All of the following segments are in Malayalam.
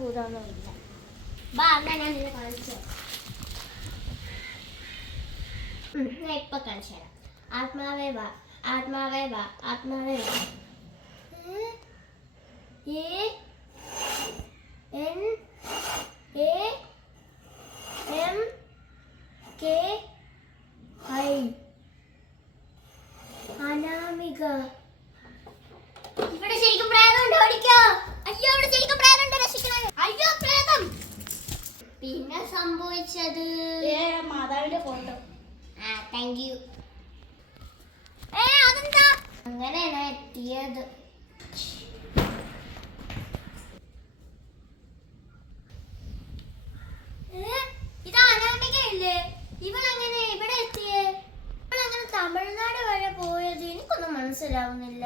ഭൂതമൊന്നും ഇല്ല. ബാ അമ്മ ഞാൻ നിന്നെ കാണിച്ചു. ഞാൻ ഇപ്പൊ കാണിച്ചു തരാം. ആത്മാവേ വാ, ആത്മാവേ വാ, ആത്മാവേ വാ. അനാമിക. ഇവിടെ ശരിക്കും പ്രേതമുണ്ട്, ഓടിക്കോ. അയ്യോ ഇവിടെ ശരിക്കും പ്രേതമുണ്ട്, രക്ഷിക്കണം. അയ്യോ പ്രേതം. പിന്നെ സംഭവിച്ചത് മാതാവിന്റെ ഫോട്ടോ. Thank you. അതെന്താ അങ്ങനെയാണ് എത്തിയത്? ഇത് അനാമികയല്ലേ? ഇവളെങ്ങനെ ഇവിടെ എത്തിയേ? ഇവളെങ്ങനെ തമിഴ്നാട് വരെ പോയത്? എനിക്കൊന്നും മനസ്സിലാവുന്നില്ല.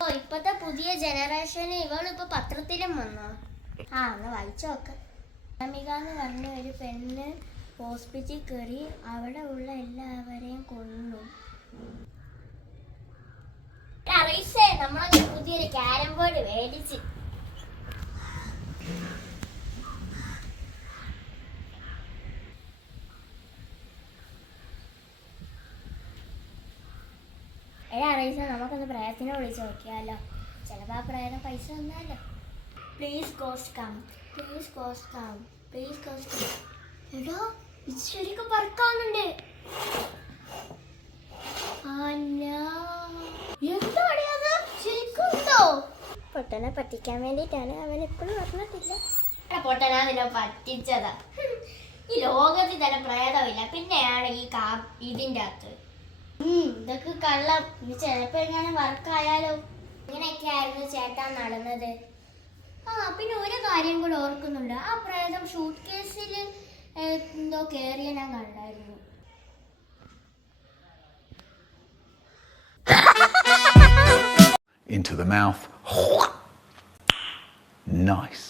ഓ ഇപ്പത്തെ പുതിയ ജനറേഷന് ഇവളിപ്പോ പത്രത്തിലും വന്നോ? ഒന്ന് വായിച്ചു നോക്കാം. അനാമിക എന്ന് പറഞ്ഞ ഒരു പെണ്ണ് ഹോസ്പിറ്റലിൽ കയറി അവിടെ ഉള്ള എല്ലാവരെയും കൊന്നു. നമ്മളെ പുതിയൊരു ക്യാരം ബോർഡ് മേടിച്ച്. നമുക്കൊന്ന് പ്രേതത്തിനെ വിളിച്ച് നോക്കിയാലോ? ചിലപ്പോ ആ പ്രേതം പൈസ തന്നാലോ. Please ghost come, please ghost come, please ghost come. എടോ ഇത് ശരിക്കും പറക്കാവുന്നുണ്ട്. എന്താണിയത്? ശരിക്കുണ്ടോ? പൊട്ടനെ പറ്റിക്കാൻ വേണ്ടിട്ടാണ് അവൻ എപ്പോഴും പറഞ്ഞിട്ടില്ല. പൊട്ടനാ നിന്നെ പറ്റിച്ചതാ. ഈ ലോകത്തിൽ തന്നെ പ്രേതമില്ല, പിന്നെയാണ് ഇതിൻ്റെ അകത്ത്. ഇതൊക്കെ കള്ളം. ഇത് ചിലപ്പോ എങ്ങനെ വർക്കായാലോ? ഇങ്ങനെയൊക്കെ ആയിരുന്നു ചേട്ടാ നടന്നത്. പിന്നെ ഒരു കാര്യം കൂടെ ഓർക്കുന്നുണ്ട്. ആ പ്രേതം ഷൂട്ട് കേസിൽ എന്തോ കേറിയ ഞാൻ കണ്ടായിരുന്നു. Into the mouth. Nice.